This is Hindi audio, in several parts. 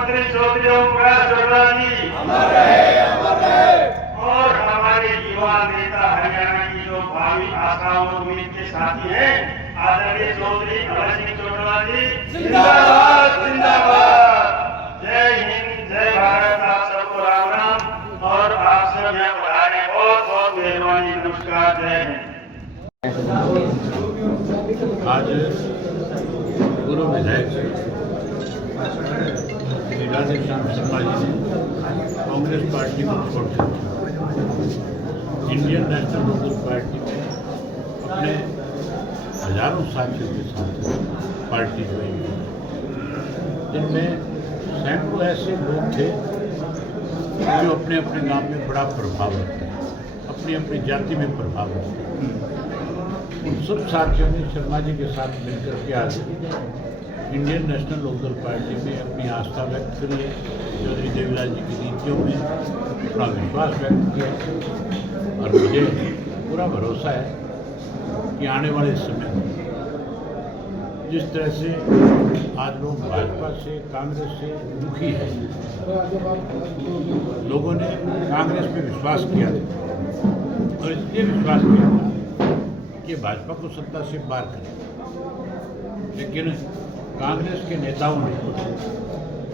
मुख्यमंत्री चौधरी ओम प्रकाश चौटाला जी और हमारे युवा नेता हरियाणा की जो भावी आशा और उम्मीद के साथी हैं आदरणीय चौधरी अभय सिंह चौटाला जी जिंदाबाद जिंदाबाद। जय हिंद जय भारत। आप सबको राम राम और आप सब यहाँ पधारे बहुत बहुत मेहरबानी। नमस्कार जय हिंद। आज पूर्व विधायक श्री राधेश्याम शर्मा जी ने कांग्रेस पार्टी को छोड़कर इंडियन नेशनल लोकल पार्टी में अपने हजारों साथियों के साथ पार्टी ज्वाइन की, जिनमें सैकड़ों ऐसे लोग थे जो अपने अपने गांव में बड़ा प्रभाव रखते हैं, अपनी अपनी जाति में प्रभाव रखते हैं। उन सब साथियों ने शर्मा जी के साथ मिलकर के आज इंडियन नेशनल लोकदल पार्टी में अपनी आस्था व्यक्त करी है, चौधरी देवीलाल जी की नीतियों में अपना विश्वास व्यक्त किया और मुझे पूरा भरोसा है कि आने वाले समय में जिस तरह से आज लोग भाजपा से कांग्रेस से दुखी हैं, लोगों ने कांग्रेस पे विश्वास किया था और इसलिए विश्वास किया था कि भाजपा को सत्ता से बाहर करें, लेकिन कांग्रेस के नेताओं ने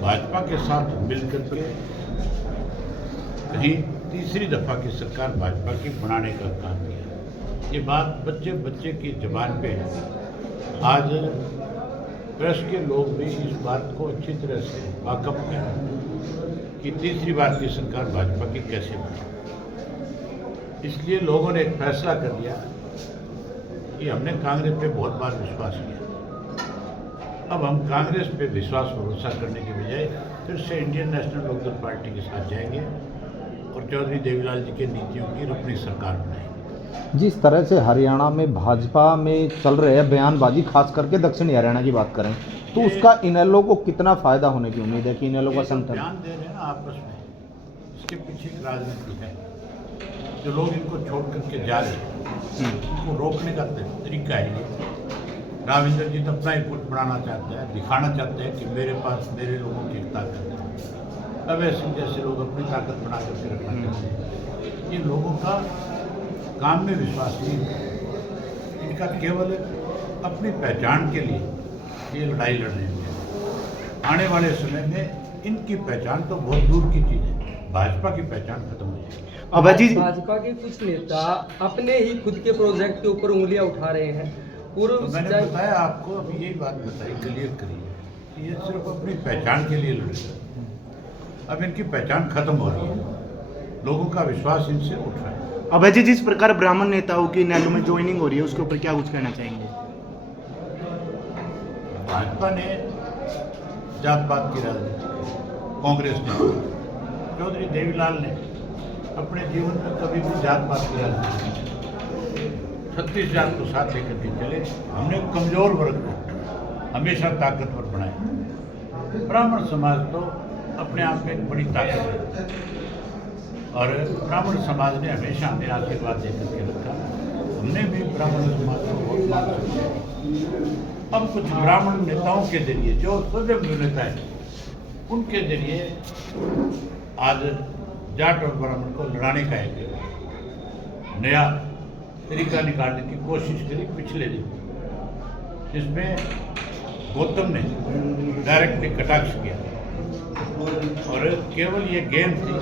भाजपा के साथ मिलकर के कहीं तीसरी दफा की सरकार भाजपा की बनाने का काम किया। ये बात बच्चे बच्चे की जबान पे है। आज प्रेस के लोग भी इस बात को अच्छी तरह से वाकफ हैं कि तीसरी बार की सरकार भाजपा की कैसे बने। इसलिए लोगों ने एक फैसला कर लिया कि हमने कांग्रेस पे बहुत बार विश्वास किया, अब हम कांग्रेस पे विश्वास भरोसा करने के बजाय फिर से इंडियन नेशनल लोकदल पार्टी के साथ जाएंगे और चौधरी देवीलाल जी की नीतियों की अपनी सरकार बनाएंगे। जिस तरह से हरियाणा में भाजपा में चल रहे हैं बयानबाजी, खास करके दक्षिणी हरियाणा की बात करें तो उसका इनेलो को कितना फायदा होने की उम्मीद है कि इनेलो का संगठन बयान दे रहे हैं ना आपस में, इसके पीछे एक राजनीति है। जो लोग इनको छोड़ करके जा रहे हैं उनको रोकने का तरीका है ये। राविंदर जी तो अपना ही गुट बनाना चाहते हैं, दिखाना चाहते हैं कि मेरे पास मेरे लोगों की ताकत है। अभय सिंह जैसे लोग अपनी ताकत बना करके रखना चाहते हैं। इन लोगों का काम में विश्वास नहीं है, इनका केवल अपनी पहचान के लिए ये लड़ाई लड़ रहे हैं। आने वाले समय में इनकी पहचान तो बहुत दूर की चीज़ है, भाजपा की पहचान खत्म हो जाएगी। भाजपा के कुछ नेता अपने ही खुद के प्रोजेक्ट के ऊपर उंगलियां उठा रहे हैं। पूर्व तो मैंने बताया आपको, अभी यही बात बताई, क्लियर करिए कि ये सिर्फ अपनी पहचान के लिए लड़ रहे हैं। अब इनकी पहचान खत्म हो रही है, लोगों का विश्वास इनसे उठ रहा है। अभय जी, जिस प्रकार ब्राह्मण नेताओं की इनेलो में ज्वाइनिंग हो रही है उसके ऊपर क्या कुछ कहना चाहेंगे? भाजपा ने जात पात की राजनीति, कांग्रेस ने, चौधरी देवीलाल ने अपने जीवन में कभी भी जात पात की राजनीति 36 जात को साथ लेकर के चले। हमने कमजोर वर्ग को हमेशा ताकतवर बनाया। ब्राह्मण समाज तो अपने आप में एक बड़ी ताकत है और ब्राह्मण समाज ने हमेशा हमें आशीर्वाद देकर के रखा। हमने भी ब्राह्मण समाज को बहुत मान किया। अब कुछ ब्राह्मण नेताओं के जरिए, जो स्वयं नेता है, उनके जरिए आज जाट और ब्राह्मण को लड़ाने का एक नया तरीका निकालने की कोशिश करी पिछले दिन, जिसमें गौतम ने डायरेक्टली कटाक्ष किया और केवल ये गेम थी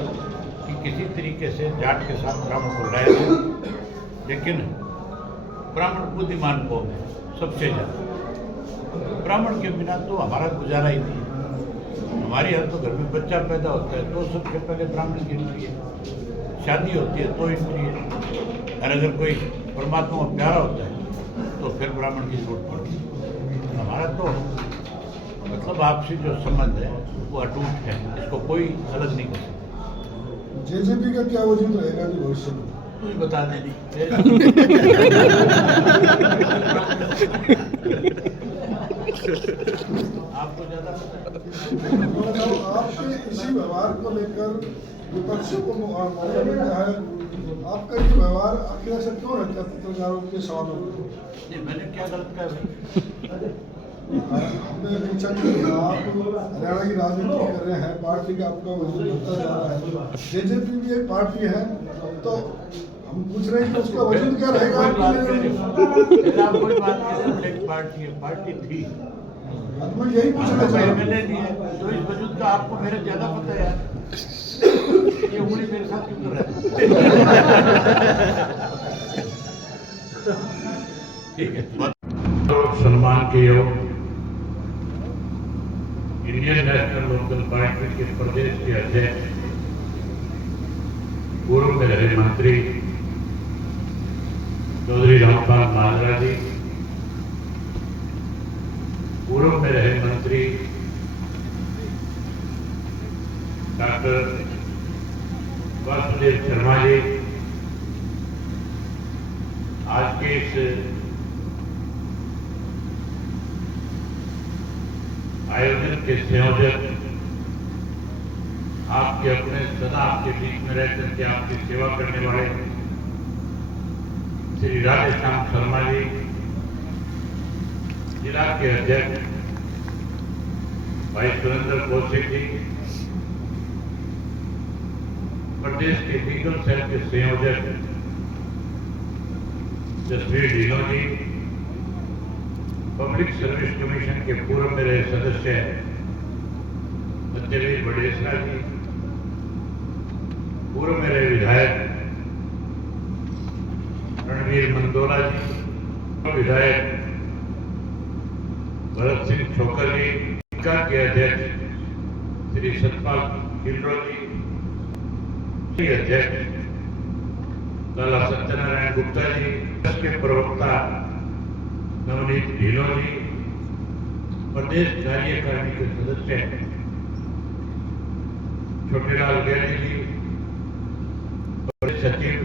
कि किसी तरीके से जाट के साथ ब्राह्मण को लड़ाया जाए। लेकिन ब्राह्मण बुद्धिमान कौम है सबसे ज़्यादा, ब्राह्मण के बिना तो हमारा गुजारा ही नहीं है। हमारे यहाँ तो घर में बच्चा पैदा होता है तो सबसे पहले ब्राह्मण की एंट्री है, शादी होती है तो एंट्री है, और अगर कोई परमात्मा को प्यारा होता है तो फिर ब्राह्मण की जरूरत पड़ती है। हमारा तो मतलब आपसी जो संबंध है वो अटूट है, इसको कोई अलग नहीं कर सकता। जेजेपी का क्या वजूद रहेगा कि भविष्य में? तू ही बता दे। आपको ज्यादा पता है। आपके इसी व्यवहार को लेकर विपक्षों को मौका मिलता है। आपका ये व्यवहार अखिलेश से क्यों रहता है पत्रकारों के सवालों में? ये मैंने क्या गलत कहा? हमने पूछा कि आप हरियाणा की राजनीति कर रहे हैं, पार्टी का आपका वजूद बढ़ता जा रहा है, जेजेपी भी एक पार्टी है, तो हम पूछ रहे हैं कि उसका वजूद क्या रहेगा आपके लिए? कोई बात नहीं, एक पार्टी है, पार्टी थी, मैं यही पूछना चाह रहा हूँ। MLA नहीं है, तो इस वजूद का आपको मेरे ज्यादा पता है। ये उंगली मेरे साथ क्यों कर रहा है? ठीक है, तो सम्मान के योग इंडियन नेशनल लोकल पार्टी के प्रदेश के अध्यक्ष, पूर्व में रहे मंत्री चौधरी रामपाल माजरा जी, पूर्व में रहे मंत्री डॉक्टर वासुदेव शर्मा जी, आज के इस आयोजन के संयोजक, आपके अपने सदा आपके बीच में रहकर के आपकी सेवा करने वाले श्री राधेश्याम शर्मा जी, जिला के अध्यक्ष भाई सुरेंद्र कौशिक जी, प्रदेश के लीगल सेल के संयोजक जसवीर ढीलों जी, पब्लिक सर्विस कमीशन के पूर्व में रहे सदस्य सत्यवीर बडेसरा जी, पूर्व में रहे विधायक रणवीर मंदोला जी, विधायक भरत सिंह छोकर जी, के अध्यक्ष श्री सतपाल किल्रो जी, अध्यक्ष लाला सत्यनारायण गुप्ता जी, के प्रवक्ता नवनीत ढीलों जी, प्रदेश कार्यकारिणी के सदस्य छोटेलाल गहरी जी, प्रदेश सचिव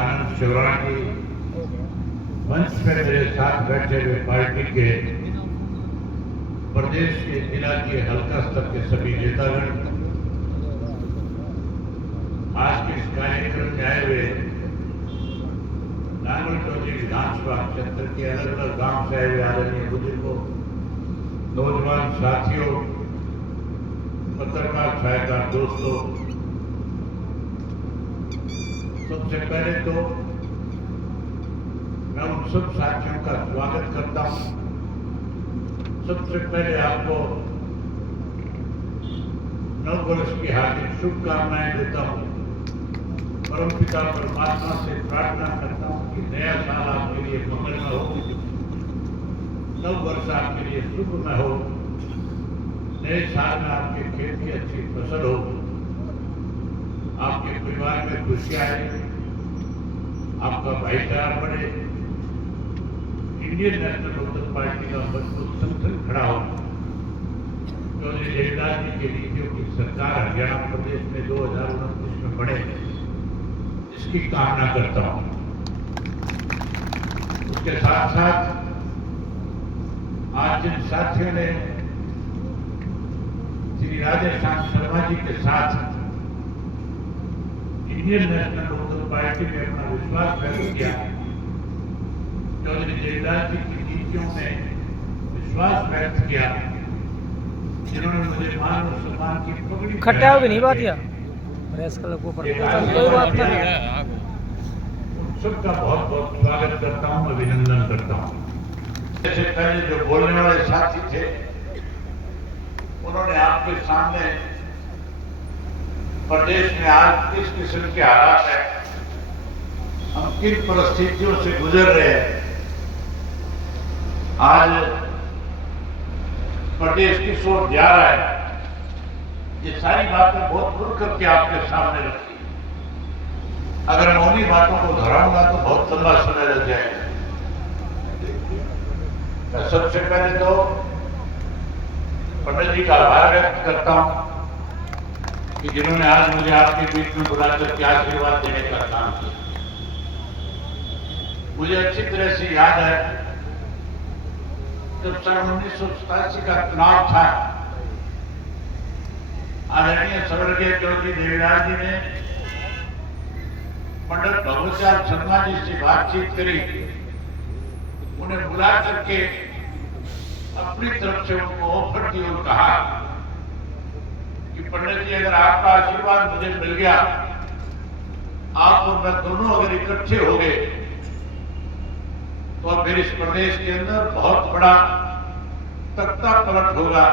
आनंद शिवराण जी, मंच में मेरे साथ बैठे हुए पार्टी के प्रदेश के जिला के हल्का स्तर के सभी नेतागण, आज के इस कार्यक्रम में आए हुए नांगल चौधरी विधानसभा क्षेत्र के अलग अलग गांव से आए हुए आदरणीय बुजुर्गों, नौजवान साथियों, पत्रकार सहायता दोस्तों, सबसे पहले तो मैं उन सब साथियों का स्वागत करता हूं। सबसे पहले आपको नव वर्ष की हार्दिक शुभकामनाएं देता हूं। परमपिता परमात्मा से प्रार्थना करता हूं कि नया साल आपके लिए मंगलमय हो, नव वर्ष आपके लिए शुभमय हो, नए साल में आपके खेत की अच्छी फसल हो, आपके परिवार में खुशियां आए, आपका भाईचारा बढ़े, इंडियन नेशनल लोकल पार्टी का मजबूत संगठन खड़ा हो, चौधरी देवीलाल जी की नीतियों की सरकार हरियाणा प्रदेश में 2029 में बढ़े, इसकी कामना करता हूं। उसके साथ साथ आज जिन साथियों ने श्री राधेश्याम शर्मा जी के साथ इंडियन नेशनल लोकल पार्टी में अपना विश्वास व्यक्त किया, चौधरी देवीलाल जी की नीतियों में विश्वास व्यक्त किया, जिन्होंने मुझे मान और सम्मान की पगड़ी खट्टा भी नहीं बात या प्रेस क्लब को कोई बात नहीं है। उन सबका बहुत बहुत स्वागत करता हूं, अभिनंदन करता हूं। इससे पहले जो बोलने वाले साथी थे, उन्होंने आपके सामने प्रदेश में आज किस किस्म के हालात है, हम किन परिस्थितियों से गुजर रहे हैं, आज प्रदेश किस ओर जा रहा है, ये सारी बातें बहुत खुल करके आपके सामने रखी। अगर मैं उन्हीं बातों को दोहराऊंगा तो बहुत लंबा समय लग जाएगा। मैं सबसे पहले तो पंडित जी का आभार व्यक्त करता हूं कि जिन्होंने आज मुझे आपके बीच में बुलाकर के आशीर्वाद देने का काम किया। मुझे अच्छी तरह से याद है जब सन 1987 का चुनाव था, आदरणीय स्वर्गीय चौधरी देवीलाल जी ने पंडित भगवत शर्मा जी से बातचीत करी, उन्हें बुला करके अपनी तरफ से उनको ऑफर दी और कहा कि पंडित जी, अगर आपका आशीर्वाद मुझे मिल गया, आप और मैं दोनों अगर इकट्ठे हो गए, तो फिर इस प्रदेश के अंदर बहुत बड़ा तख्ता पलट होगा।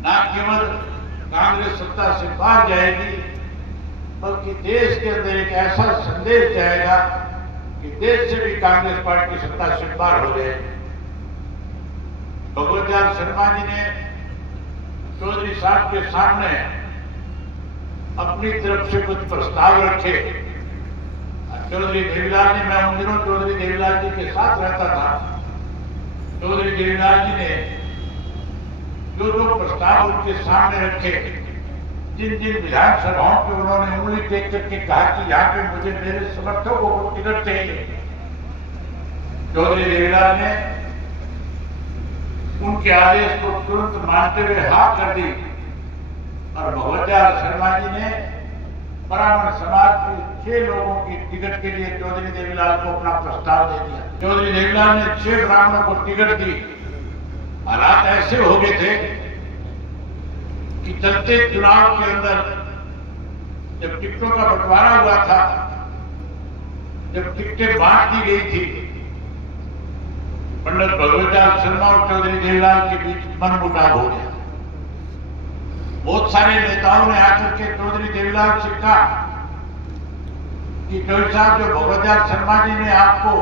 न केवल कांग्रेस सत्ता से बाहर जाएगी, बल्कि देश के अंदर एक ऐसा संदेश जाएगा कि देश से भी कांग्रेस पार्टी सत्ता से बाहर हो जाएगी। भगवत लाल शर्मा जी ने चौधरी साहब के सामने अपनी तरफ से कुछ प्रस्ताव रखे। चौधरी देवीलाल जी, मैं उन दिनों चौधरी देवीलाल जी के साथ रहता था। चौधरी देवीलाल जी ने जो प्रस्ताव उनके सामने रखे, जिन जिन विधानसभाओं पे उन्होंने उंगली टेक करके कहा कि यहाँ पे मुझे मेरे समर्थकों को टिकट चाहिए, चौधरी देवीलाल ने उनके आदेश को तुरंत मानते हुए हाँ कर दी और भगवत लाल शर्मा जी ने ब्राह्मण समाज के 6 लोगों की टिकट के लिए चौधरी देवीलाल को अपना प्रस्ताव दे दिया। चौधरी देवीलाल ने 6 ब्राह्मणों को टिकट दी। हालात ऐसे हो गए थे कि चलते चुनाव के अंदर जब टिकटों का बंटवारा हुआ था, जब टिकटें बांट दी गई थी, पंडित भगवत लाल शर्मा और चौधरी देवीलाल के बीच मनमुटाव हो गया। बहुत सारे नेताओं ने आकर के चौधरी देवीलाल से कहा कि चौधरी साहब, जो भगवत लाल शर्मा जी ने आपको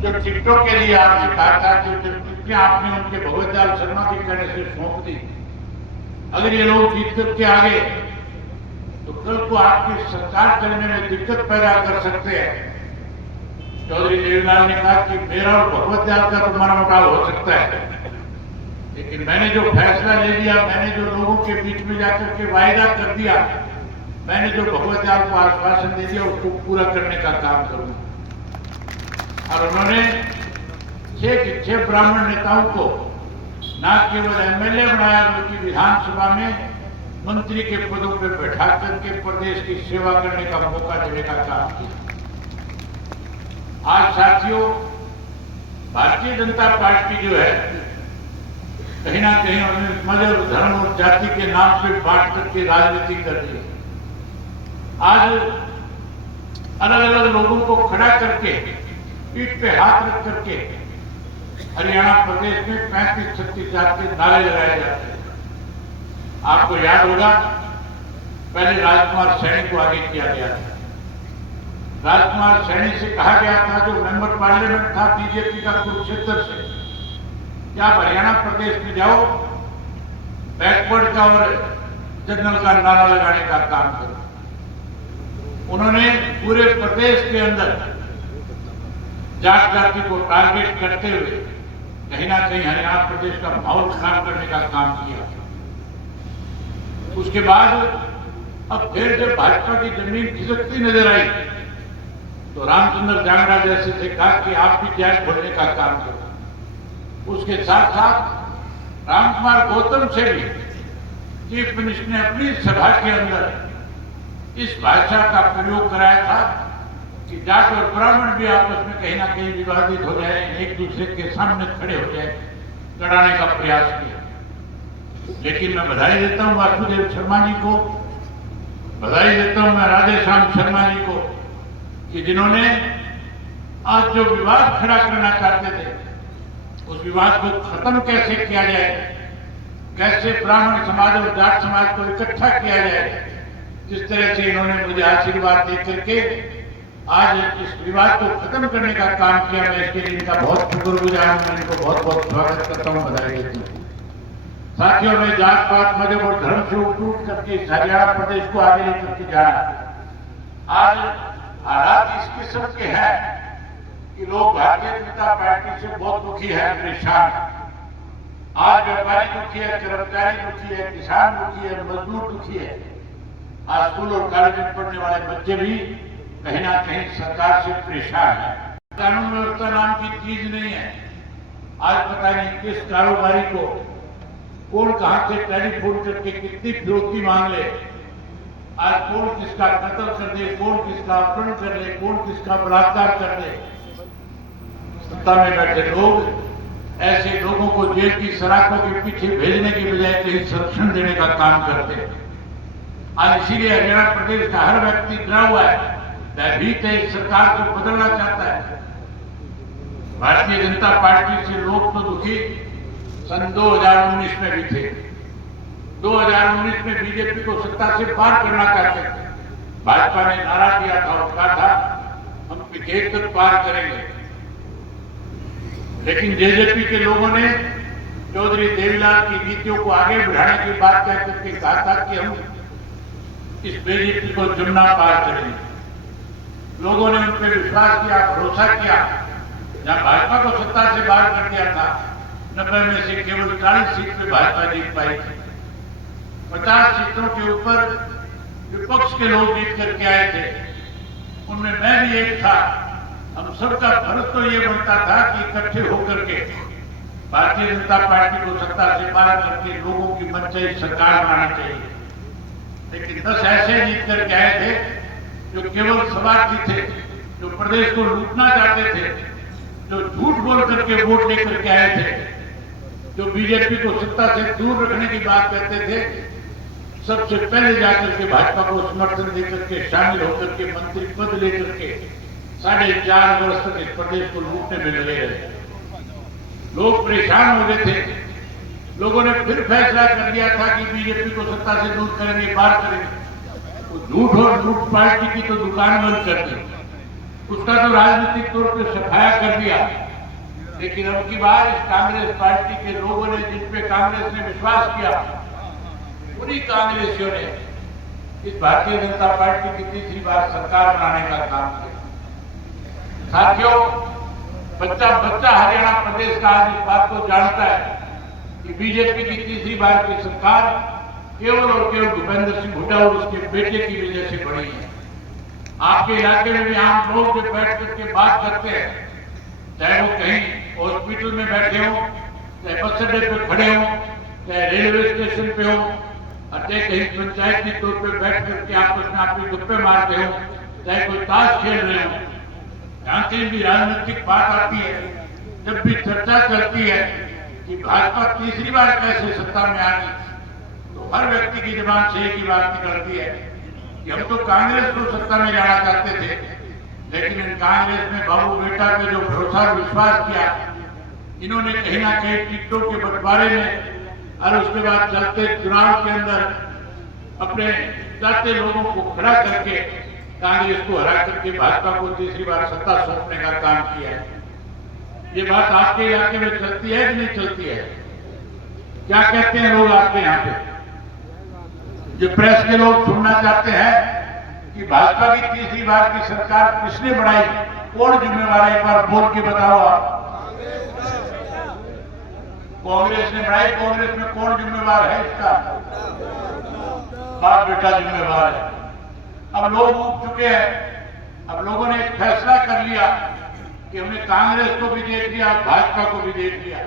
जो टिकटों के लिए आपसे कहा था, जो टिकटें आपने उनके भगवत लाल शर्मा के कहने से सौंप दी, अगर ये लोग जीत करके आ गए तो कल को आपकी सरकार चलने में दिक्कत पैदा कर सकते हैं। चौधरी देवीलाल ने कहा कि मेरा और भगवत लाल का तो मनमुटाव हो सकता है, लेकिन मैंने जो फैसला ले लिया, मैंने जो लोगों के बीच में जाकर के वायदा कर दिया, मैंने जो भगवत लाल को आश्वासन दे दिया, उसको पूरा करने का काम करूंगा। और उन्होंने 6 ब्राह्मण नेताओं को न केवल एमएलए बनाया, बल्कि विधानसभा में मंत्री के पदों पर बैठा करके प्रदेश की सेवा करने का मौका देने का काम किया। आज साथियों, भारतीय जनता पार्टी जो है, कहीं ना कहीं उन्होंने मजहब, धर्म और जाति के नाम पे बांट करके राजनीति कर रही है। आज अलग अलग लोगों को खड़ा करके पीठ पे हाथ रख करके हरियाणा प्रदेश में 35-36 हजार के नारे लगाए जाते हैं। आपको याद होगा, पहले राजकुमार सैनी को आगे किया गया था। राजकुमार सैनी से कहा गया था, जो मेंबर पार्लियामेंट था बीजेपी का कुरुक्षेत्र से, क्या आप हरियाणा प्रदेश में जाओ, बैकवर्ड का और जनरल का नारा लगाने का काम करो। उन्होंने पूरे प्रदेश के अंदर जात जाति को टारगेट करते हुए कहीं ना कहीं हरियाणा प्रदेश का माहौल खराब करने का काम किया। उसके बाद अब फिर जब भाजपा की जमीन खिसकती नजर आई, तो रामचंद्र जांगड़ा जैसे से कहा कि आप भी जैल खोलने का काम करो। उसके साथ साथ रामकुमार गौतम से भी चीफ मिनिस्टर ने अपनी सभा के अंदर इस भाषा का प्रयोग कराया था कि जाट और ब्राह्मण भी आपस में कहीं ना कहीं विवादित हो जाए, एक दूसरे के सामने खड़े हो जाए, लड़ाने का प्रयास किया। लेकिन मैं बधाई देता हूं वासुदेव शर्मा जी को, बधाई देता हूं मैं राधेश्याम शर्मा जी को, कि जिन्होंने आज जो विवाद खड़ा करना चाहते थे, उस विवाद को खत्म कैसे किया जाए, कैसे ब्राह्मण समाज और जाट समाज को इकट्ठा किया जाए, जिस तरह से इन्होंने मुझे आशीर्वाद दे करके आज इस विवाद को खत्म करने का काम किया, मैं इसके लिए इनका बहुत शुक्रगुजार हूं। मैं इनको बहुत बहुत स्वागत करता हूं, बधाई देता हूं। साथियों, में जात पात, मजहब और धर्म से उठ करके हरियाणा प्रदेश को आगे लेकर के जाना। आज हालात इस किस्म के हैं कि लोग भारतीय जनता पार्टी से बहुत दुखी है, परेशान है। आज व्यापारी दुखी है, कर्मचारी दुखी है, किसान दुखी है, मजदूर दुखी है। आज स्कूल और कॉलेज में पढ़ने वाले बच्चे भी कहीं ना कहीं सरकार से परेशान है। कानून व्यवस्था नाम की चीज नहीं है। आज पता नहीं किस कारोबारी को कौन कहां से टेलीफोन करके कितनी फिरौती मांग ले, आज कौन किसका कत्ल कर दे, कौन किसका अपहरण कर ले, कौन किसका बलात्कार कर ले। सत्ता में बैठे लोग ऐसे लोगों को जेल की सलाखों के पीछे भेजने की बजाय कहीं संरक्षण देने का काम करते हैं। आज इसीलिए हरियाणा प्रदेश का हर व्यक्ति डरा हुआ है, भयभीत है, इस सरकार को बदलना चाहता है। भारतीय जनता पार्टी से लोग तो दुखी सन 2019 में भी थे। 2019 में बीजेपी को सत्ता से पार करना चाहते थे। भाजपा ने नारा दिया था और कहा था हम विधेयक तक पार करेंगे, लेकिन जेजेपी के लोगों ने चौधरी देवीलाल की नीतियों को आगे बढ़ाने की बात कह करके कहा था कि हम इस बीजेपी को जमुना पार करेंगे। लोगों ने उन पर विश्वास किया, भरोसा किया। जहां भाजपा को सत्ता से बाहर कर दिया था, 90 में से केवल 40 सीट पे भाजपा जीत पाई थी। 50 सीटों के ऊपर विपक्ष के लोग जीत करके आए थे, उनमें मैं भी एक था। हम सबका फर्ज तो ये बनता था कि इकट्ठे होकर के भारतीय जनता पार्टी को सत्ता से बाहर करके लोगों की मनचाही सरकार बनानी चाहिए। लेकिन 10 ऐसे जीत करके आए थे जो केवल स्वार्थी थे, जो प्रदेश को लूटना चाहते थे, जो झूठ बोल करके वोट लेकर के आए थे, जो बीजेपी को सत्ता से दूर रखने की बात करते थे। सबसे पहले जाकर के भाजपा को समर्थन देकर के शामिल होकर के मंत्री पद लेकर के 4.5 वर्ष तक इस प्रदेश को लूटने में लगे रहे। लोग परेशान हो गए थे। लोगों ने फिर फैसला कर लिया था कि बीजेपी को सत्ता से दूर करेंगे, पार करेंगे। तो झूठ और लूट पार्टी की तो दुकान बंद कर दी, उसका तो राजनीतिक तौर पर सफाया कर दिया। लेकिन अब की बार इस कांग्रेस पार्टी के लोगों ने, जिन पे कांग्रेस ने विश्वास किया, पूरी कांग्रेसियों ने इस भारतीय जनता पार्टी की तीसरी बार सरकार बनाने का काम किया। साथियों, बच्चा हरियाणा प्रदेश का आज इस बात को जानता है कि बीजेपी की तीसरी बार की सरकार केवल और केवल भूपेंद्र सिंह हुड्डा और उसके बेटे की वजह से बनी है। आपके इलाके में भी आम लोग जो बैठ करके बात करते हैं, चाहे वो कहीं हॉस्पिटल में बैठे हो, चाहे बस अड्डे पे खड़े हो, चाहे रेलवे स्टेशन पे हो, चाहे कहीं पंचायती तौर पे बैठ करके आपस में अपनी गप्पे मारते हो, चाहे कोई ताश खेल रहे हो, जहां कहीं भी राजनीतिक बात आती है, जब भी चर्चा चलती है कि भाजपा तीसरी बार कैसे सत्ता में आ गई, तो हर व्यक्ति की जुबान से एक ही बात निकलती है कि हम तो कांग्रेस को सत्ता में लाना चाहते थे, लेकिन इन कांग्रेस में बाबू बेटा पे जो भरोसा और विश्वास किया, इन्होंने कहीं ना कहीं टिकटों के बंटवारे में और उसके बाद चलते चुनाव के अंदर अपने चाहते लोगों को खड़ा करके कांग्रेस को हरा करके भाजपा को तीसरी बार सत्ता सौंपने का काम किया है। ये बात आपके इलाके में चलती है कि नहीं चलती है? क्या कहते हैं लोग आपके यहाँ पे? जो प्रेस के लोग सुनना चाहते हैं कि भाजपा की तीसरी बार की सरकार किसने बनाई, कौन जिम्मेवार है? एक बार बोल के बताओ आप। कांग्रेस ने बनाई। कांग्रेस में कौन जिम्मेवार है इसका? बाप बेटा जिम्मेवार है। अब लोग उठ चुके हैं। अब लोगों ने एक फैसला कर लिया कि हमने कांग्रेस को भी देख लिया, भाजपा को भी देख लिया।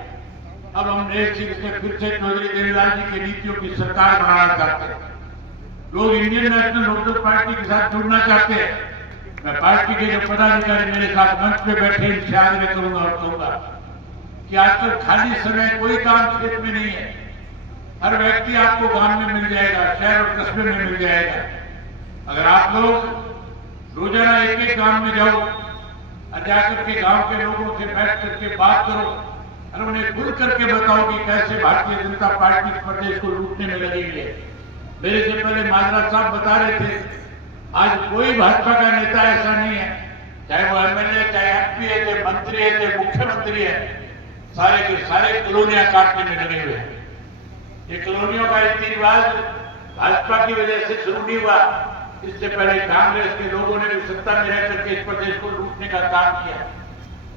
अब हम एक सिंह से फिर से चौधरी देवीलाल जी की नीतियों की सरकार बनाना चाहते हैं। लोग इंडियन नेशनल लोकदल पार्टी के साथ जुड़ना चाहते हैं। मैं पार्टी के जो पदाधिकारी मेरे साथ मंच पे बैठे, इनसे आग्रह करूंगा और कहूंगा कि आजकल खाली समय कोई काम क्षेत्र में नहीं है। हर व्यक्ति आपको गांव में मिल जाएगा, शहर और कस्बे में मिल जाएगा। अगर आप लोग रोजाना एक गांव में जाओ और जाकर के गांव के लोगों से बैठ करके बात करो और उन्हें खुल करके बताओ कि कैसे भारतीय जनता पार्टी इस प्रदेश को लूटने में लगी हुई है। मेरे से पहले माजरा साहब बता रहे थे, आज कोई भाजपा का नेता ऐसा नहीं है, चाहे वो एमएलए, चाहे एमपी है, चाहे मंत्री है, चाहे मुख्यमंत्री है, सारे के सारे कॉलोनियां काटने में लगे हुए हैं। ये कॉलोनियों का रीति रिवाज भाजपा की वजह से शुरू नहीं हुआ। इससे पहले कांग्रेस के लोगों ने भी सत्ता में रह करके इस प्रदेश को लूटने का काम किया।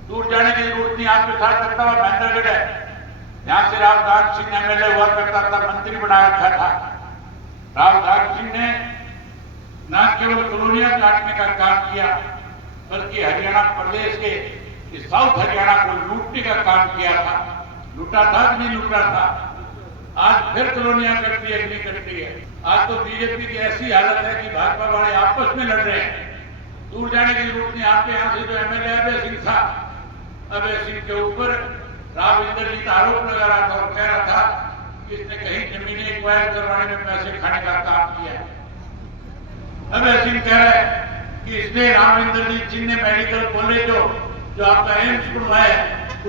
दूर जाने की जरूरत नहीं, आपके साथ करता हुआ महेंद्रगढ़ है, यहां से रावधान सिंह एमएलए हुआ करता था, मंत्री बना रखा था। रावधान सिंह ने न केवल कॉलोनियां काटने का काम किया, बल्कि हरियाणा प्रदेश के साउथ हरियाणा को लूटने का काम किया था। लूटा था कि नहीं लूटा था? आज फिर कॉलोनियां कट रही है कि नहीं कट रही है? आज तो बीजेपी की ऐसी हालत है कि भाजपा वाले आपस में लड़ रहे हैं। दूर जाने की जरूरत नहीं। आपके यहां से जो एमएलए अभय सिंह था, अभय सिंह के ऊपर राव इंद्रजीत आरोप लगा रहा था और कह रहा था कि इसने कहीं जमीनें एक्वायर करवाने में पैसे खाने का काम किया है। अभय सिंह कह रहे हैं कि इसने राव इंद्रजीत सिंह ने मेडिकल कॉलेज जो आपका एम्स बनवाया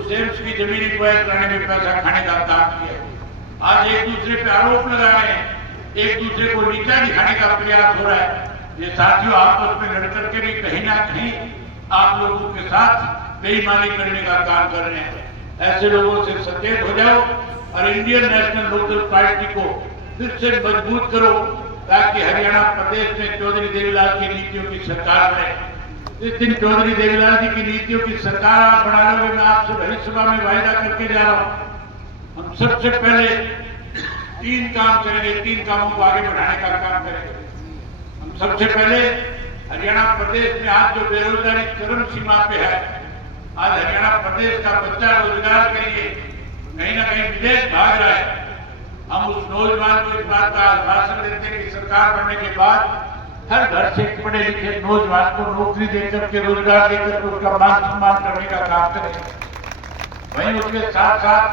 उस एम्स की जमीन एक्वायर करने में पैसा खाने का काम किया है। आज एक दूसरे पे आरोप लगा रहे हैं, एक दूसरे को नीचा दिखाने का प्रयास हो रहा है। ये साथियों आपस में लड़ करके भी कहीं ना कहीं आप लोगों के साथ बेईमानी करने का काम कर रहे हैं। ऐसे लोगों से सचेत हो जाओ और इंडियन नेशनल लोकदल पार्टी को फिर से मजबूत करो ताकि हरियाणा प्रदेश में चौधरी देवीलाल की नीतियों की सरकार बने। इस दिन चौधरी देवीलाल जी की नीतियों की सरकार आप बना लोगे, मैं आपसे भरी सभा में वायदा करके जा रहा हूं। हम सबसे पहले 3 काम करेंगे, 3 कामों को आगे बढ़ाने का काम करेंगे। हम सबसे पहले हरियाणा प्रदेश में आज जो बेरोजगारी चरम सीमा पे है, आज हरियाणा प्रदेश का बच्चा रोजगार के लिए कहीं ना कहीं विदेश भाग रहा है। हम उस नौजवान को इस बात का आश्वासन देते हैं कि सरकार बनने के बाद हर घर से पढ़े लिखे नौजवान को नौकरी देकर के रोजगार देकर उसका मान सम्मान करने का काम करेंगे। वहीं उसके साथ साथ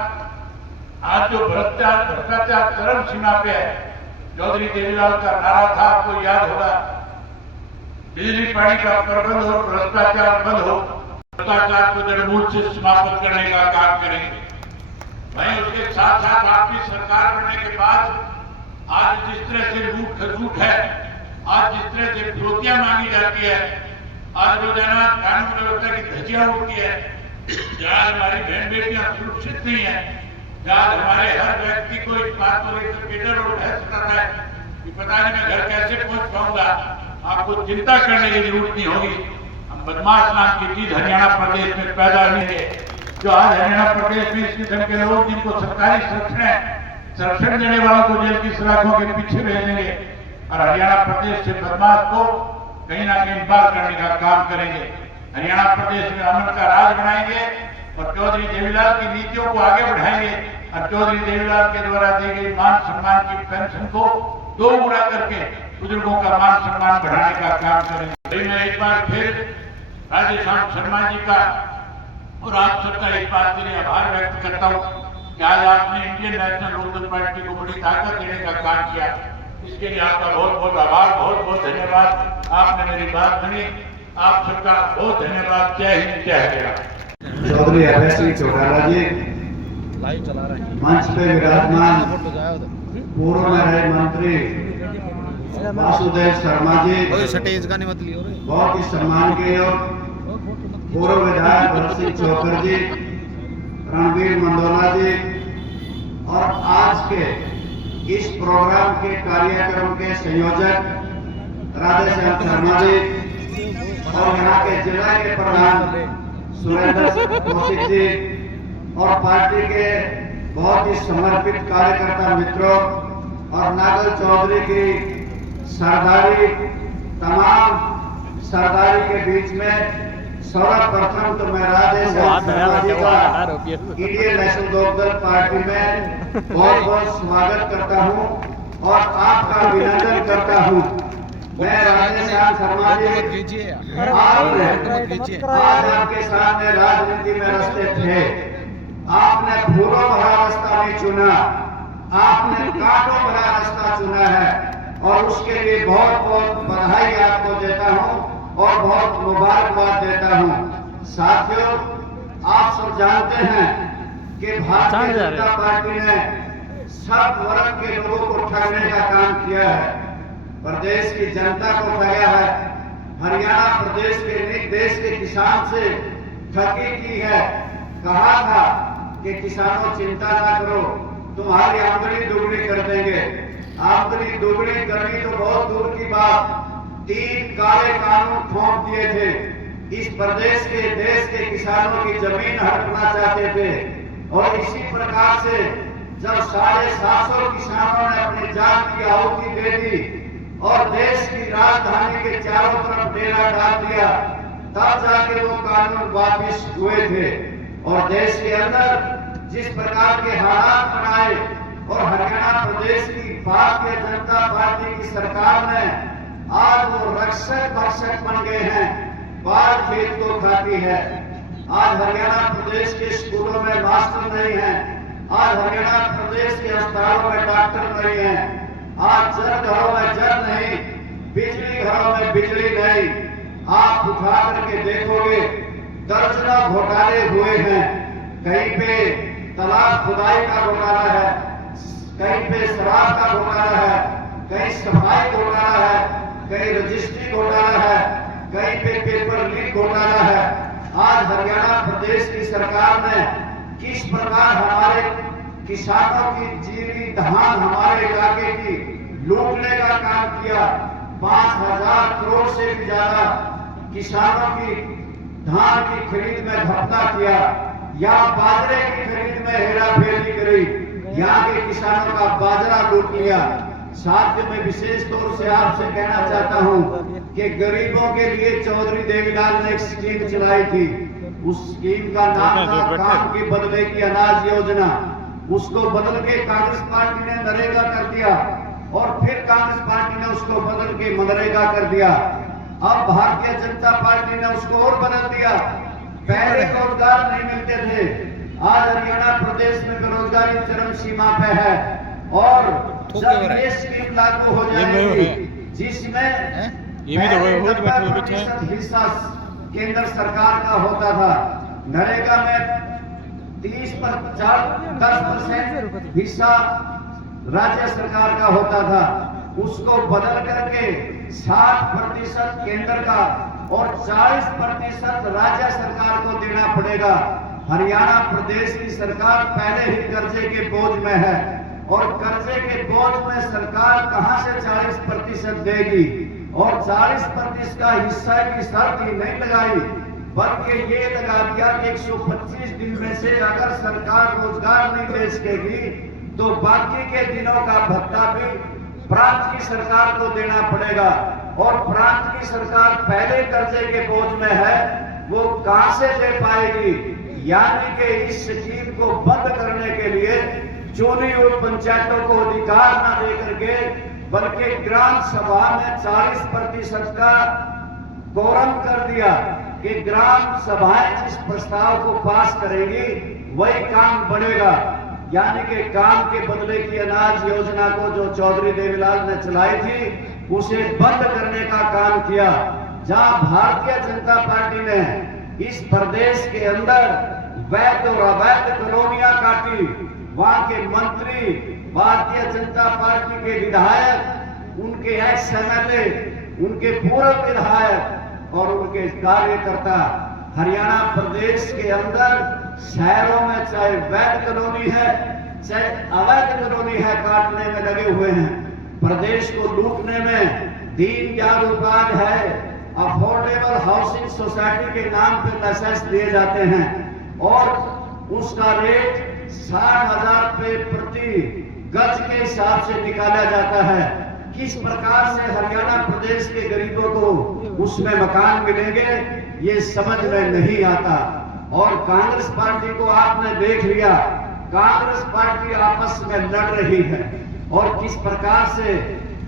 आज जो भ्रष्टाचार चरम सीमा पे है, चौधरी देवीलाल का नारा था, आपको याद होगा, बिजली पानी का प्रबंध हो, भ्रष्टाचार बंद हो, भ्रष्टाचार को जड़मूल से समाप्त करने का काम करेंगे। वहीं उसके साथ साथ आपकी सरकार बनने के बाद आज जिस तरह से लूट खसूट है, आज जिस तरह से फिरौतियां मांगी जाती है, आज रोजाना कानून व्यवस्था की धज्जियां उड़ती है, जहां हमारी बहन बेटियां सुरक्षित नहीं है, जहां हमारे हर व्यक्ति को इस बात को लेकर के डर और बहस करना है कि पता नहीं मैं घर कैसे पहुंच पाऊंगा, आपको चिंता करने की जरूरत नहीं होगी। हम बदमाश नाम की चीज हरियाणा प्रदेश में पैदा नहीं है। जो आज हरियाणा प्रदेश में इस किस्म के लोग जिनको सरकारी संरक्षण देने वालों को जेल की सलाखों के पीछे भेजेंगे और हरियाणा प्रदेश से बदमाश को कहीं ना कहीं बाहर करने का काम करेंगे। हरियाणा प्रदेश में अमन का राज बनाएंगे और चौधरी देवीलाल की नीतियों को आगे बढ़ाएंगे और चौधरी देवीलाल के द्वारा दी गई मान सम्मान की पेंशन को 2 गुना करके बुजुर्गों का मान सम्मान बढ़ाने का काम करेंगे। मैं एक बार फिर राधेश्याम शर्मा जी का और आप सबका इस बात के लिए आभार व्यक्त करता हूं कि आज आपने इंडियन नेशनल लोकदल पार्टी को बड़ी ताकत देने का काम किया। इसके लिए आपका बहुत बहुत आभार, बहुत बहुत धन्यवाद। आपने मेरी बात सुनी, आप सबका बहुत धन्यवाद। जय हिंद, जय हरियाणा। चौधरी अभय सिंह चौटाला जी मंच पे विराजमान पूर्व में रहे मंत्री वासुदेव शर्मा जी, बहुत ही सम्मान के पूर्व विधायक भरत सिंह चौकर जी, रणवीर मंडोला जी और आज के इस प्रोग्राम के कार्यक्रम के संयोजक राधेश्याम शर्मा जी और यहाँ के जिला के प्रधान सुरेंद्र कौशिक जी और पार्टी के बहुत ही समर्पित कार्यकर्ता मित्रों और नागल चौधरी की सरदारी, तमाम सरदारी के बीच में सर्वप्रथम तो मैं राधेश्याम शर्मा जी का इंडियन नेशनल लोकदल पार्टी में बहुत बहुत स्वागत करता हूं और आपका अभिनंदन करता हूं। मैं राधेश्याम शर्मा जी आज आपके सामने राजनीति में रास्ते थे, आपने फूलों भरा रास्ता नहीं चुना, आपने कांटों भरा रास्ता चुना है और उसके लिए बहुत बहुत बधाई आपको देता हूं और बहुत मुबारकबाद देता हूं। साथियों, आप सब जानते हैं कि भारतीय जनता पार्टी ने सब वर्ग के लोगों को ठगने का काम किया है, प्रदेश की जनता को ठगा है, हरियाणा प्रदेश के देश के किसान से ठगी की है। कहा था कि किसानों चिंता ना करो, तुम्हारी आमदनी दोगुनी कर देंगे। आमदनी दोगुनी करनी तो बहुत दूर की बात, 3 काले कानून थोप दिए थे। इस प्रदेश के देश के किसानों की जमीन हड़पना चाहते थे और इसी प्रकार से जब 750 किसानों ने अपनी जान की आहुति दे दी और देश की राजधानी के चारों तरफ डेरा डाल दिया, तब जाके वो कानून वापिस हुए थे। और देश के अंदर जिस प्रकार के हालात बनाए और हरियाणा प्रदेश की भारतीय जनता पार्टी की सरकार ने आज वो रक्षक भक्षक बन गए हैं, बाल खेत को खाती है। आज हरियाणा प्रदेश के स्कूलों में मास्टर नहीं है, आज हरियाणा प्रदेश के अस्पतालों में डॉक्टर नहीं है, आज जल घरों में जल नहीं, बिजली घरों में बिजली नहीं। आप उठा करके देखोगे दर्जनों घोटाले हुए हैं। कहीं पे तालाब खुदाई का घोटाला है, कहीं पे शराब का घोटाला है, कहीं सफाई घोटाला है, कहीं रजिस्ट्री घोटाला है, कहीं पे पेपर लीक घोटाला है। आज हरियाणा प्रदेश की सरकार ने किस प्रकार हमारे किसानों की जीरी धान हमारे इलाके की लूटने का काम किया। 5,000 करोड़ से भी ज्यादा किसानों की धान की खरीद में घपला किया, या बाजरे की खरीद में हेराफेरी करी, यहाँ के किसानों का बाजरा लूट लिया। साथ में विशेष तौर से आपसे कहना चाहता हूँ कि गरीबों के लिए चौधरी देवीलाल ने एक स्कीम चलाई थी। उस स्कीम का नाम था काम के बदले की अनाज योजना। उसको बदल के कांग्रेस पार्टी ने नरेगा कर दिया, और फिर कांग्रेस पार्टी ने उसको बदल के मनरेगा कर दिया। अब भारतीय जनता पार्टी ने उसको और बदल दिया। पहले रोजगार नहीं मिलते थे, आज हरियाणा प्रदेश में बेरोजगारी चरम सीमा पे है। और जब ये स्कीम लागू हो जाएगी, जिसमें हिस्सा केंद्र सरकार का होता था, नरेगा में 10% हिस्सा राज्य सरकार का होता था, उसको बदल करके 60% केंद्र का और 40% राज्य सरकार को देना पड़ेगा। हरियाणा प्रदेश की सरकार पहले ही कर्जे के बोझ में है, और कर्जे के बोझ में सरकार कहां से 40% देगी। और 40% का हिस्सा की शर्त ही नहीं लगाई, बल्कि ये लगा दिया कि 125 दिन में से अगर सरकार रोजगार नहीं दे सकेगी तो बाकी के दिनों का भत्ता भी प्रांत की सरकार को देना पड़ेगा। और प्रांत की सरकार पहले कर्जे के बोझ में है, वो कहां से दे पाएगी। यानी कि इस स्कीम को बंद करने के लिए चुनी हुई पंचायतों को अधिकार न दे करके, बल्कि ग्राम सभा में 40% का कोरम कर दिया कि ग्राम सभाएं जिस प्रस्ताव को पास करेंगी वही काम बढ़ेगा। यानी कि काम के बदले की अनाज योजना को जो चौधरी देवीलाल ने चलाई थी, उसे बंद करने का काम किया। जहां भारतीय जनता पार्टी ने इस प्रदेश के अंदर वैध और अवैध कॉलोनियां काटी, वहां के मंत्री, भारतीय जनता पार्टी के विधायक, उनके एक्स एमएलए, उनके पूर्व विधायक और उनके कार्यकर्ता हरियाणा प्रदेश के अंदर शहरों में चाहे वैध कॉलोनी है चाहे अवैध कॉलोनी है, काटने में लगे हुए हैं। प्रदेश को लूटने में दीनदयाल उपाध्याय है, अफोर्डेबल हाउसिंग सोसाइटी के नाम पर लाइसेंस दिए जाते हैं और उसका रेट 60,000 रुपए प्रति गज के हिसाब से निकाला जाता है। किस प्रकार से हरियाणा प्रदेश के गरीबों को उसमें मकान मिलेंगे, ये समझ में नहीं आता। और कांग्रेस पार्टी को आपने देख लिया, कांग्रेस पार्टी आपस में लड़ रही है। और किस प्रकार से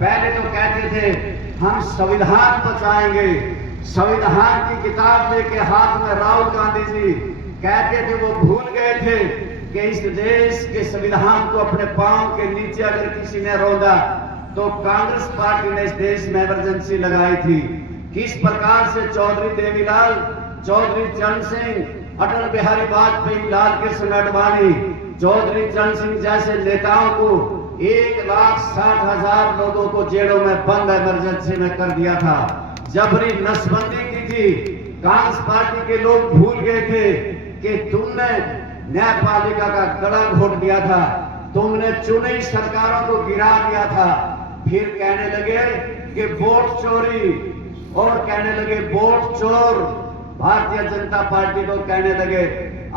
पहले तो कहते थे हम संविधान बचाएंगे, संविधान की किताब लेके हाथ में राहुल गांधी जी कहते थे, वो भूल गए थे कि इस देश के संविधान को अपने पांव के नीचे अगर किसी ने रौंदा तो कांग्रेस पार्टी ने इस देश में इमरजेंसी लगाई थी। किस प्रकार से चौधरी देवीलाल, चौधरी चरण सिंह, अटल बिहारी वाजपेयी, लाल कृष्ण आडवाणी, चौधरी चरण सिंह जैसे नेताओं को 1,60,000 लोगों को जेलों में बंद इमरजेंसी में कर दिया था। जबरी नसबंदी की थी। कांग्रेस पार्टी के लोग भूल गए थे कि तुमने न्यायपालिका का गला घोट दिया था, तुमने चुनी सरकारों को गिरा दिया था। फिर कहने लगे कि वोट चोरी, और कहने लगे वोट चोर, भारतीय जनता पार्टी को कहने लगे।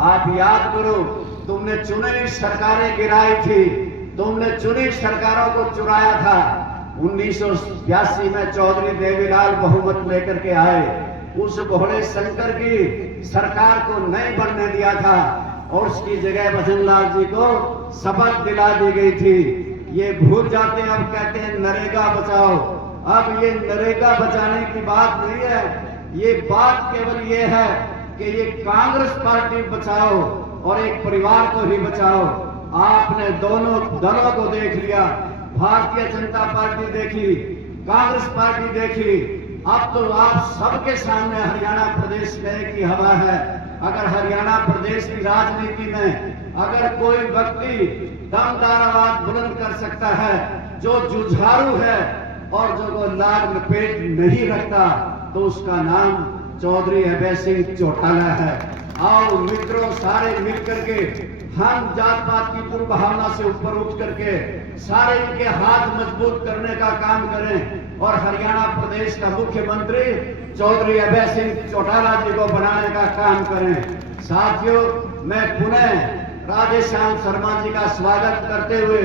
आप याद करो, तुमने चुनी सरकारें गिराई थी, तुमने चुनी सरकारों को चुराया था। 1982 में चौधरी देवीलाल बहुमत लेकर के आए, उस भोले शंकर की सरकार को नहीं बनने दिया था और उसकी जगह भजनलाल जी को शपथ दिला दी गई थी। ये भूल जाते हैं, अब कहते हैं नरेगा बचाओ। अब ये नरेगा बचाने की बात नहीं है, ये बात केवल ये है कि ये कांग्रेस पार्टी बचाओ और एक परिवार को ही बचाओ। आपने दोनों दलों को देख लिया, भारतीय जनता पार्टी देखी, कांग्रेस पार्टी देखी, अब तो आप सबके सामने हरियाणा प्रदेश में एक ही हवा है। अगर हरियाणा प्रदेश की राजनीति में अगर कोई व्यक्ति दमदार आवाज बुलंद कर सकता है, जो जुझारू है और जो वो लाल लपेट नहीं रखता, तो उसका नाम चौधरी अभय सिंह चौटाला है। आओ मित्रों, सारे मिलकर के हम जात पात की दुर्भावना से ऊपर उठ करके सारे इनके हाथ मजबूत करने का काम करें और हरियाणा प्रदेश का मुख्यमंत्री चौधरी अभय सिंह चौटाला जी को बनाने का काम करें। साथियों, मैं पुनः राधेश्याम शर्मा जी का स्वागत करते हुए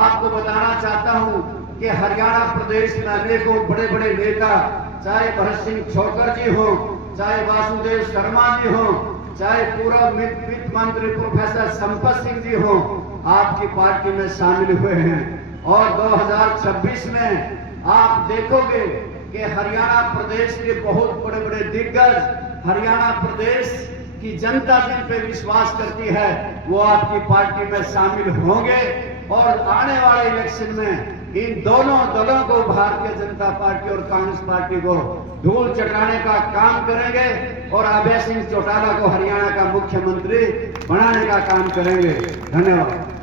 आपको बताना चाहता हूं कि हरियाणा प्रदेश में अनेकों बड़े बड़े नेता, चाहे भरत सिंह छोकर जी हो, चाहे वासुदेव शर्मा जी हो, चाहे पूर्व वित्त मंत्री प्रोफेसर संपत सिंह जी हो, आपकी पार्टी में शामिल हुए हैं। और 2026 में आप देखोगे कि हरियाणा प्रदेश के बहुत बड़े बड़े दिग्गज, हरियाणा प्रदेश की जनता जिन पे विश्वास करती है, वो आपकी पार्टी में शामिल होंगे और आने वाले इलेक्शन में इन दोनों दलों को, भारतीय जनता पार्टी और कांग्रेस पार्टी को धूल चटाने का काम करेंगे और अभय सिंह चौटाला को हरियाणा का मुख्यमंत्री बनाने का काम करेंगे। धन्यवाद।